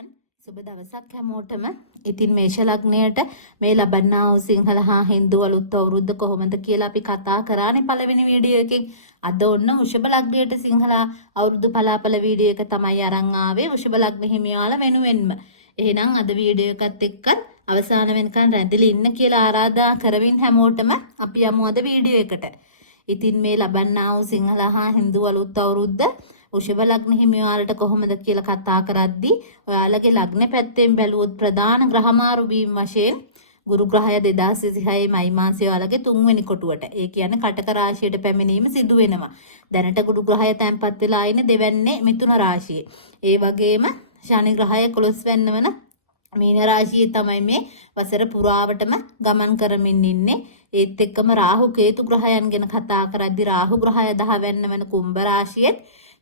අයිබෝවන් සුබ දවසක් හැමෝටම. ඉතින් මේෂ ලග්නයට මේ ලබන්නා වූ සිංහල හා හින්දු අලුත් අවුරුද්ද කොහොමද කියලා අපි කතා කරානේ පළවෙනි වීඩියෝ එකෙන්. අද ඔන්න වෘෂභ ලග්නයට සිංහල අවුරුදු පලාපල වීඩියෝ එක තමයි අරන් ආවේ වෘෂභ ලග්න හිමියාලා වෙනුවෙන්ම. එහෙනම් අද වීඩියෝ එකත් එක්ක අවසාන වෙනකන් රැඳිලා ඉන්න කියලා ආරාධනා කරමින් හැමෝටම අපි යමු අද වීඩියෝ එකට. ඉතින් මේ ලබන්නා වූ සිංහල හා හින්දු අලුත් අවුරුද්ද වෘෂභ ලග්න හිමියාලට කොහොමද කියලා කතා කරද්දී ඔයාලගේ ලග්න පැත්තෙන් බැලුවොත් ප්‍රධාන ග්‍රහමාරු වීම වශයෙන් ගුරු ග්‍රහය 2026 මයි මාසයේ ඔයාලගේ 3 වෙනි කොටුවට. ඒ කියන්නේ කටක රාශියට පැමිණීම සිදු වෙනවා. දැනට ගුරු ග්‍රහය තැන්පත් වෙලා ඉන්නේ දෙවැන්නේ මිථුන රාශියේ. ඒ වගේම ශනි ග්‍රහය 11 වෙනි වන මීන රාශියේ තමයි මේ වසර පුරාවටම ගමන් කරමින් ඉන්නේ. ඒත් එක්කම රාහු කේතු ග්‍රහයන් ගැන කතා කරද්දී රාහු ග්‍රහය 10 වෙනි වන කුම්භ රාශියේ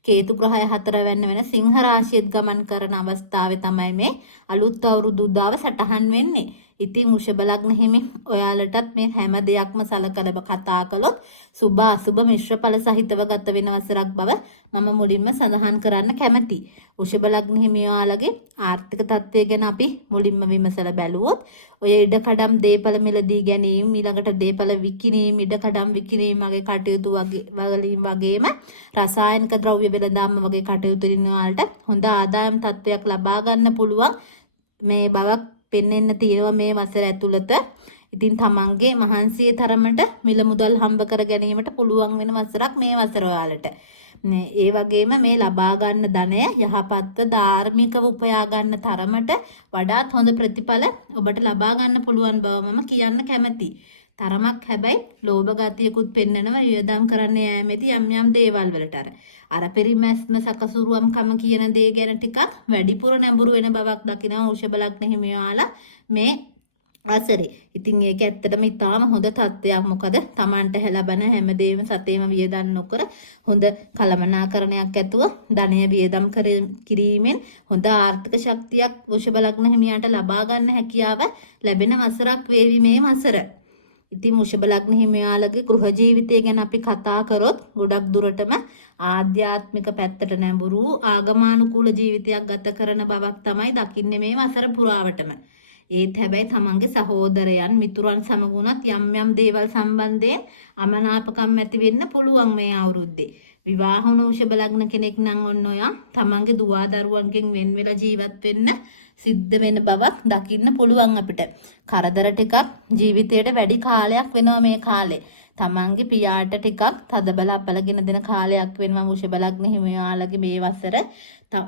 කේතු ග්‍රහය 4 වෙනි වෙන සිංහ රාශියත් ගමන් කරන අවස්ථාවේ තමයි මේ අලුත් අවුරුදු උදාව සටහන් වෙන්නේ. ඉතින් වෘෂභ ලග්න හිමි ඔයාලටත් මේ හැම දෙයක්ම සලකලා කතා කළොත් සුභ අසුභ මිශ්‍ර ඵල සහිතව ගත වෙන වසරක් බව මම මුලින්ම සඳහන් කරන්න කැමතියි. වෘෂභ ලග්න හිමි ඔයාලගේ ආර්ථික තත්ත්වය ගැන අපි මුලින්ම විමසලා බැලුවොත් ඔය ඉඩකඩම් දේපල මිලදී ගැනීම ඊළඟට දේපල විකිණීම ඉඩකඩම් විකිණීම වගේ කටයුතු වගේම රසායනික ද්‍රව්‍ය වෙළඳාම වගේ කටයුතු වලට හොඳ ආදායම් තත්ත්වයක් ලබා ගන්න පුළුවන් මේ බවක් පෙන්වෙන්න තියෙනවා මේ වසර ඇතුළත. ඉතින් තමන්ගේ මහන්සියේ තරමට මිල මුදල් හම්බ කර ගැනීමට පුළුවන් වෙන වසරක් මේ වසර ඔයාලට. ඒ වගේම මේ ලබා ගන්න ධනය යහපත්ව ධාර්මිකව උපයා ගන්න තරමට වඩාත් හොඳ ප්‍රතිඵල ඔබට ලබා ගන්න පුළුවන් බව මම කියන්න කැමතියි. තරමක් හැබැයි ලෝභ ගතියකුත් පෙන්නනවා වියදම් කරන්න යෑමේදී යම් දේවල් වලට අර පරිමැස්ම සකසුරුවම්කම කියන දේ ගැන ටිකක් වැඩිපුර නැඹුරු වෙන බවක් දකිනවා වෘෂභ ලග්න හිමියාලා මේ වසරේ. ඉතින් ඒක ඇත්තටම ඉතාම හොඳ තත්ත්වයක්. මොකද Tamanට ලැබෙන හැමදේම සතේම වියදම් නොකර හොඳ කළමනාකරණයක් ඇතුව ධනය වියදම් කිරීමෙන් හොඳ ආර්ථික ශක්තියක් වෘෂභ ලග්න හිමියාට ලබා ගන්න හැකියාව ලැබෙන වසරක් වේවි මේ වසර. ඉතින් වෘෂභ ලග්න හිමියාලගේ ගෘහ ජීවිතය ගැන අපි කතා කරොත් ගොඩක් දුරටම ආධ්‍යාත්මික පැත්තට නැඹුරු ආගමානුකූල ජීවිතයක් ගත කරන බවක් තමයි දකින්නේ මේ වසර පුරාවටම. ඒත් හැබැයි තමන්ගේ සහෝදරයන් මිතුරන් සමගුණත් යම් දේවල් සම්බන්ධයෙන් අමනාපකම් ඇති වෙන්න පුළුවන් මේ අවුරුද්දේ. විවාහ වුණු වෘෂභ ලග්න කෙනෙක් නම් ඔන්න ඔයා තමන්ගේ දුවා දරුවන්ගෙන් වෙන් වෙලා ජීවත් වෙන්න සිද්ධ වෙන බවක් දකින්න පුළුවන් අපිට. කරදර ටිකක් ජීවිතේට වැඩි කාලයක් වෙනවා මේ කාලේ. තමන්ගේ පියාට ටිකක් තදබල අපලගෙන දෙන කාලයක් වෙනවා වෘෂභ ලග්න හිමියාලගේ මේ වසර.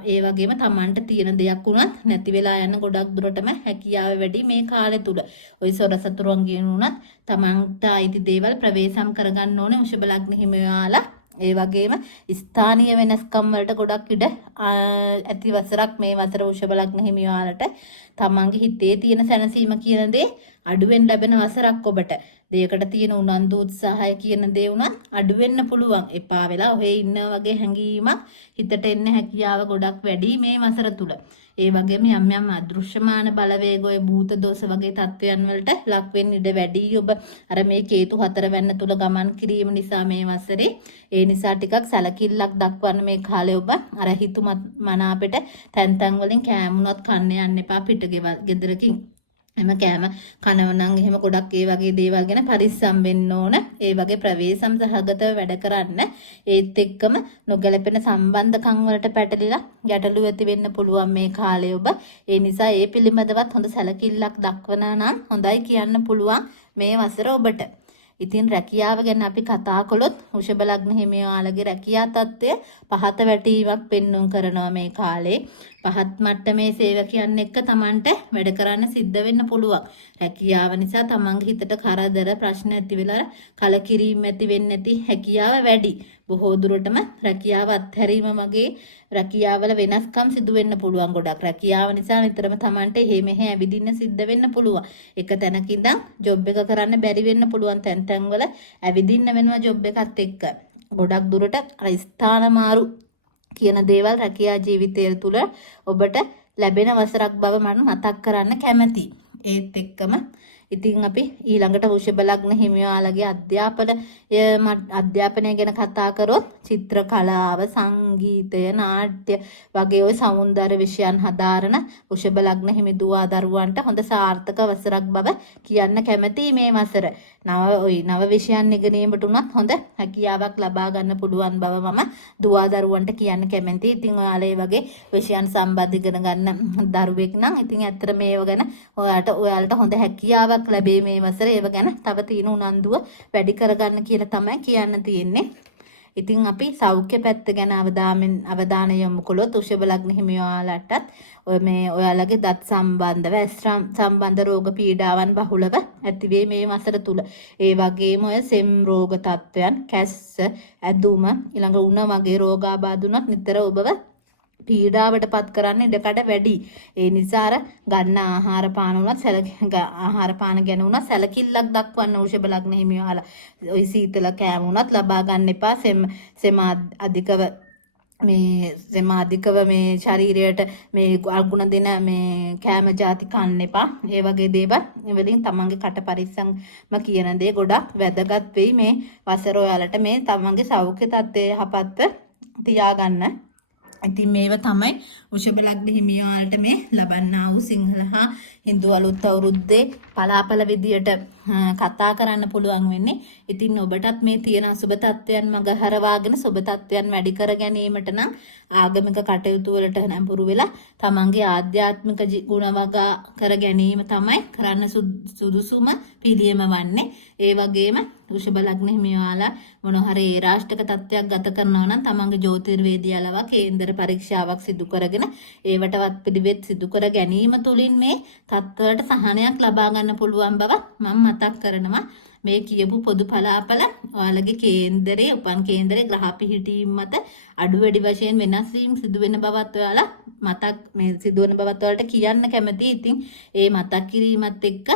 ඒ වගේම තමන්ට තියෙන දෙයක් උනත් නැති වෙලා යන ගොඩක් දුරටම හැකියාව වැඩි මේ කාලය තුල. ওই සොර සතුරුන්ගෙන් උනත් තමන්ට අයිති දේවල් ප්‍රවේශම් කරගන්න ඕනේ වෘෂභ ලග්න හිමියාලා. ඒ වගේම ස්ථානීය වෙනස්කම් වලට ගොඩක් ඉඩ ඇති වසරක් මේ වසර වෘෂභ ලග්න හිමියාලට. තමන්ගේ හිතේ තියෙන සැනසීම කියන දේ අඩුවෙන් ලැබෙන වසරක් ඔබට. දෙයකට තියෙන උනන්දු උත්සාහය කියන දේ උනත් අඩු වෙන්න පුළුවන්. එපා වෙලා ඔහේ ඉන්න වගේ හැඟීමක් හිතට එන්න හැකියාව ගොඩක් වැඩි මේ වසර තුල. ඒ වගේම යම් අදෘශ්‍යමාන බලවේග ඔය භූත දෝෂ වගේ තත්වයන් වලට ලක් වෙන්න ඉඩ වැඩි. ඔබ අර මේ කේතු 4 වෙන්න තුල ගමන් කිරීම නිසා මේ වසරේ ඒ නිසා ටිකක් සැලකිල්ලක් දක්වන්න මේ කාලේ ඔබ අර හිතු මනාපෙට තැන් වලින් කෑමුණත් කන්න යන්න එපා ගෙදරකින්. එම කෑම කනවා නම් එහෙම ගොඩක් ඒ වගේ දේවල් ගැන පරිස්සම් වෙන්න ඕන. ඒ වගේ ප්‍රවේශම් සහගතව වැඩ කරන්න. ඒත් එක්කම නොගැලපෙන සම්බන්ධකම් වලට පැටලිලා ගැටලු ඇති වෙන්න පුළුවන් මේ කාලේ ඔබ. ඒ නිසා ඒ පිළිබඳවත් හොඳ සැලකිල්ලක් දක්වනා නම් හොඳයි කියන්න පුළුවන් මේ වසර ඔබට. ඉතින් රැකියාව ගැන අපි කතා කළොත් වෘෂභ ලග්න හිමියාලගේ රැකියා තත්ත්වය පහත වැටීමක් පෙන්වුම් කරනවා මේ කාලේ. පහත් මට්ටමේ සේවකයන් එක්ක Tamanට වැඩ කරන්න සිද්ධ වෙන්න පුළුවන්. රැකියාව නිසා Tamanගේ හිතට කරදර ප්‍රශ්න ඇති වෙලා කලකිරීම ඇති වෙන්න ඇති හැකියාව වැඩි. බොහෝ දුරටම රැකියාව අත්හැරීම වගේ රැකියාවල වෙනස්කම් සිදු වෙන්න පුළුවන් ගොඩක්. රැකියාව නිසා නිතරම Tamanට මෙහෙ ඇවිදින්න සිද්ධ වෙන්න පුළුවන්. එක තැනක ඉඳන් ජොබ් එක කරන්න බැරි වෙන්න පුළුවන් තැන් වල ඇවිදින්න වෙනවා ජොබ් එකත් එක්ක. ගොඩක් දුරට අර ස්ථාන මාරු කියන දේවල් රැකියා ජීවිතය තුළ ඔබට ලැබෙන වසරක් බව මම මතක් කරන්න කැමතියි. ඒත් එක්කම ඉතින් අපි ඊළඟට වෘෂභ ලග්න හිමියාලගේ අධ්‍යාපනය ගැන කතා කරොත් චිත්‍ර කලාව, සංගීතය, නාට්‍ය වගේ ওই සෞන්දර්ය විෂයන් හදාරන වෘෂභ ලග්න හිමි දුවා දරුවන්ට හොඳ සාර්ථක වසරක් බව කියන්න කැමතියි මේ වසර. නව විෂයන් ඉගෙනීමට උනත් හොඳ හැකියාවක් ලබා ගන්න පුළුවන් බව මම දුවා දරුවන්ට කියන්න කැමතියි. ඉතින් ඔයාලා මේ වගේ විෂයන් සම්බන්ධ ඉගෙන ගන්න දරුවෙක් නම් ඉතින් ඇත්තට මේව ගැන ඔයාලට හොඳ හැකියාවක් ලැබේ මේ වසරේ. ඒව ගැන තව තියෙන උනන්දුව වැඩි කරගන්න කියලා තමයි කියන්න තියෙන්නේ. ඉතින් අපි සෞඛ්‍ය පැත්ත ගැන අවධානය යොමු කළොත් වෘෂභ ලග්න හිමියාලටත් ඔයාලගේ දත් සම්බන්ධව සම්බන්ධ රෝග පීඩාවන් බහුලව ඇතිවේ මේ වසර තුල. ඒ වගේම ඔය සෙම් රෝග තත්ත්වයන්, කැස්ස, ඇදුම, ඊළඟ උණ වගේ රෝගාබාධ උනත් නිතර ඔබව පීඩාවට පත් කරන්න ඉඩකඩ වැඩි. ඒ නිසා අර ගන්න ආහාර පාන ගැන උනත් සැලකිල්ලක් දක්වන්න වෘෂභ ලග්න හිමියාලා. ওই සීතල කෑම උනත් ලබා ගන්න එපා. සෙම අධිකව මේ ශරීරයට මේ අගුණ දෙන මේ කෑම ಜಾති කන්න එපා. ඒ වගේ දේවල් වලින් තමන්ගේ කට පරිස්සම්ම කියන දේ ගොඩක් වැදගත් වෙයි මේ වසර ඔයාලට මේ තමන්ගේ සෞඛ්‍ය තත්ත්වය යහපත්ව තියාගන්න. ඉතින් මේව තමයි වෘෂභ ලග්න හිමියාලට මේ ලබන්නා වූ සිංහල හා හින්දු අලුත් අවුරුද්දේ පලාපල විදියට කතා කරන්න පුළුවන් වෙන්නේ. ඉතින් ඔබටත් මේ තියෙන සුබ තත්ත්වයන් මග හරවාගෙන සුබ තත්ත්වයන් වැඩි කර ගැනීමට නම් ආගමික කටයුතු වලට නැඹුරු වෙලා තමන්ගේ ආධ්‍යාත්මික ගුණ වගා කර ගැනීම තමයි කරන්න සුදුසුම පිළියම වන්නේ. ඒ වගේම වෘෂභ ලග්න හිමියාලා මොන හරි රාෂ්ටක තත්ත්වයක් ගත කරනවා නම් තමන්ගේ ජ්‍යොතිර්වේදියාලව කේන්දර පරීක්ෂාවක් සිදු කරගෙන ඒවටවත් පිළිවෙත් සිදු කර ගැනීම තුලින් මේ තත්ත්වයට සහනයක් ලබා ගන්න පුළුවන් බව මම මතක් කරනවා. මේ කියපු පොදු පලාපල ඔයාලගේ කේන්දරේ උපන් කේන්දරේ ග්‍රහ පිහිටීම් මත අඩු වැඩි වශයෙන් වෙනස් වීම සිදු වෙන බවත් ඔයාලා සිදුවන බවත් ඔයාලට කියන්න කැමතියි. ඉතින් ඒ මතක් කිරීමත් එක්ක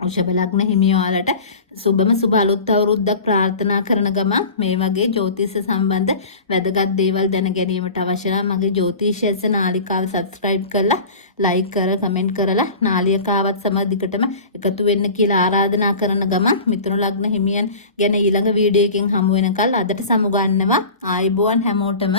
වෘෂභ ලග්න හිමියාලට සුබ අලුත් අවුරුද්දක් ප්‍රාර්ථනා කරන ගමන් මේ වගේ ජ්‍යොතිෂ සම්බන්ධ වැදගත් දේවල් දැන ගැනීමට අවශ්‍ය නම් මගේ ජ්‍යොතිෂ නාලිකාව සබ්ස්ක්‍රයිබ් කරලා ලයික් කමෙන්ට් කරලා නාලිකාවත් සමග දිගටම එකතු වෙන්න කියලා ආරාධනා කරන ගමන් මිථුන ලග්න හිමියන් ගැන ඊළඟ වීඩියෝ එකකින් හමු වෙනකල් අදට සමුගන්නවා. ආයුබෝවන් හැමෝටම.